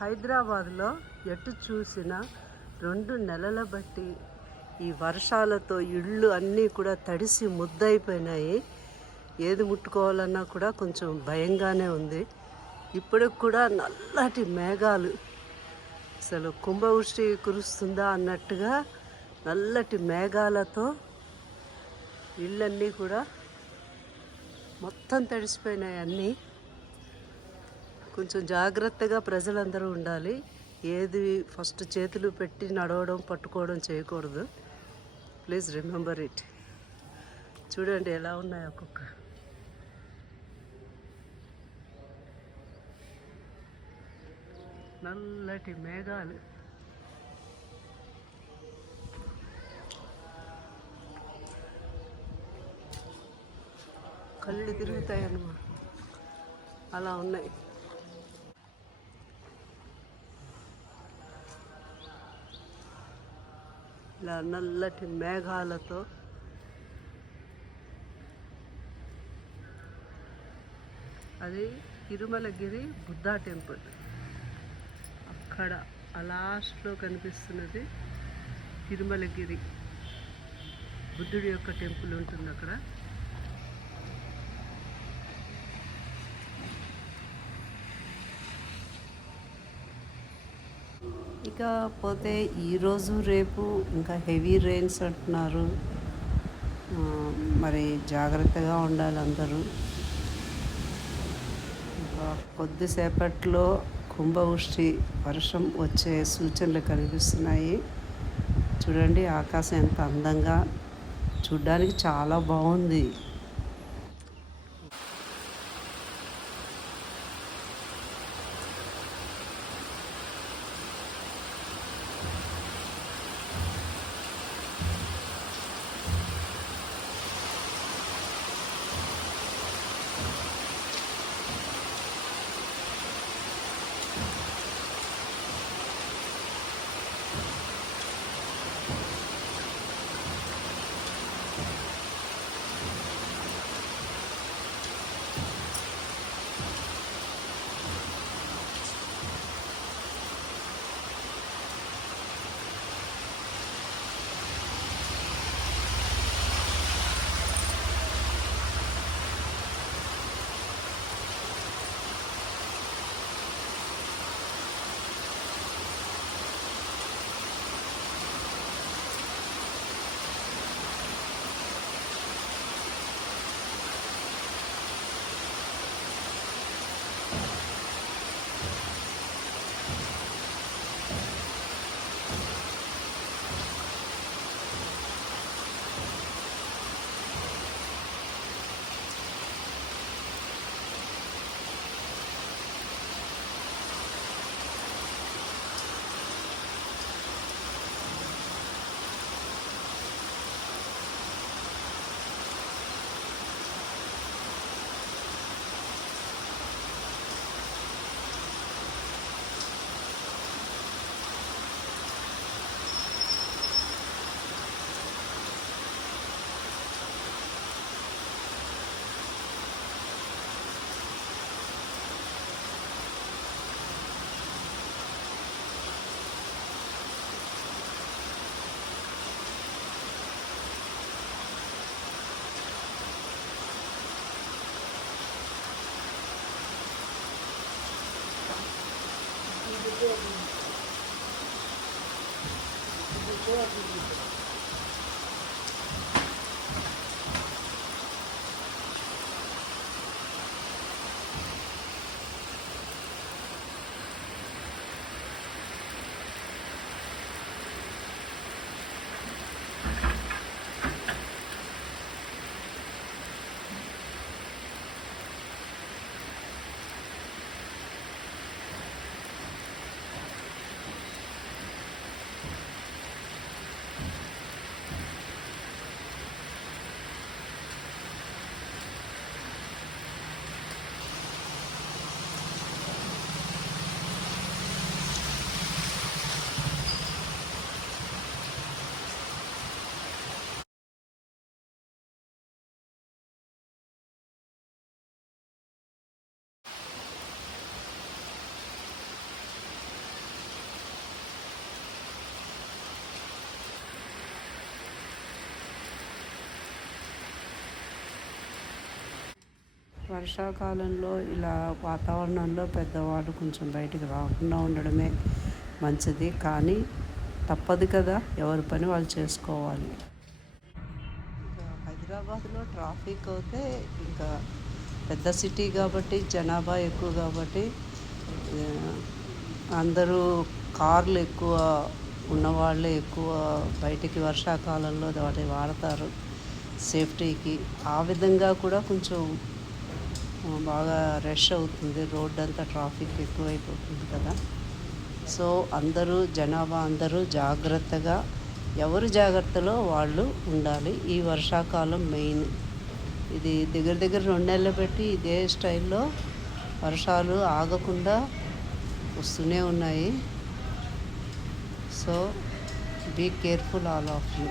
హైదరాబాద్లో ఎటు చూసినా రెండు నెలల బట్టి ఈ వర్షాలతో ఇళ్ళు అన్నీ కూడా తడిసి ముద్దయిపోయినాయి. ఏది ముట్టుకోవాలన్నా కూడా కొంచెం భయంగానే ఉంది. ఇప్పటికి కూడా నల్లటి మేఘాలు. అసలు కుంభవృష్టి కురుస్తుందా అన్నట్టుగా నల్లటి మేఘాలతో ఇళ్ళన్నీ కూడా మొత్తం తడిసిపోయినాయి అన్నీ. కొంచెం జాగ్రత్తగా ప్రజలందరూ ఉండాలి. ఏది ఫస్ట్ చేతులు పెట్టి నడవడం పట్టుకోవడం చేయకూడదు. Please remember it. చూడండి ఎలా ఉన్నాయి ఒక్కొక్క నల్లటి మేఘాలు. కళ్ళు తిరుగుతాయి అన్నమాట అలా ఉన్నాయి. ఇలా నల్లటి మేఘాలతో అది తిరుమలగిరి బుద్ధా టెంపుల్. అక్కడ ఆ లాస్ట్లో కనిపిస్తున్నది తిరుమలగిరి బుద్ధుడి యొక్క టెంపుల్ ఉంటుంది అక్కడ ఇకపోతే ఈరోజు రేపు ఇంకా హెవీ రెయిన్స్ అంటున్నారు. మరి జాగ్రత్తగా ఉండాలి అందరూ. ఇంకా కొద్దిసేపట్లో కుంభవృష్టి వర్షం వచ్చే సూచనలు కనిపిస్తున్నాయి. చూడండి ఆకాశం ఎంత అందంగా చూడ్డానికి చాలా బాగుంది. Thank you. వర్షాకాలంలో ఇలా వాతావరణంలో పెద్దవాళ్ళు కొంచెం బయటికి రాకుండా ఉండడమే మంచిది. కానీ తప్పదు కదా ఎవరి పని వాళ్ళు చేసుకోవాలి. ఇంకా హైదరాబాద్లో ట్రాఫిక్ అయితే ఇంకా పెద్ద సిటీ కాబట్టి జనాభా ఎక్కువ కాబట్టి అందరూ కార్లు ఎక్కువ ఉన్నవాళ్ళే ఎక్కువ బయటికి వర్షాకాలంలో వాటి వాడతారు సేఫ్టీకి. ఆ విధంగా కూడా కొంచెం బాగా రష్ అవుతుంది. రోడ్ అంతా ట్రాఫిక్ ఎక్కువైపోతుంది కదా. సో అందరూ జనాభా అందరూ జాగ్రత్తగా ఎవరు జాగ్రత్తలో వాళ్ళు ఉండాలి. ఈ వర్షాకాలం మెయిన్ ఇది దగ్గర దగ్గర రెండు నెలలు పెట్టి ఇదే స్టైల్లో వర్షాలు ఆగకుండా వస్తూనే ఉన్నాయి. So be careful all of you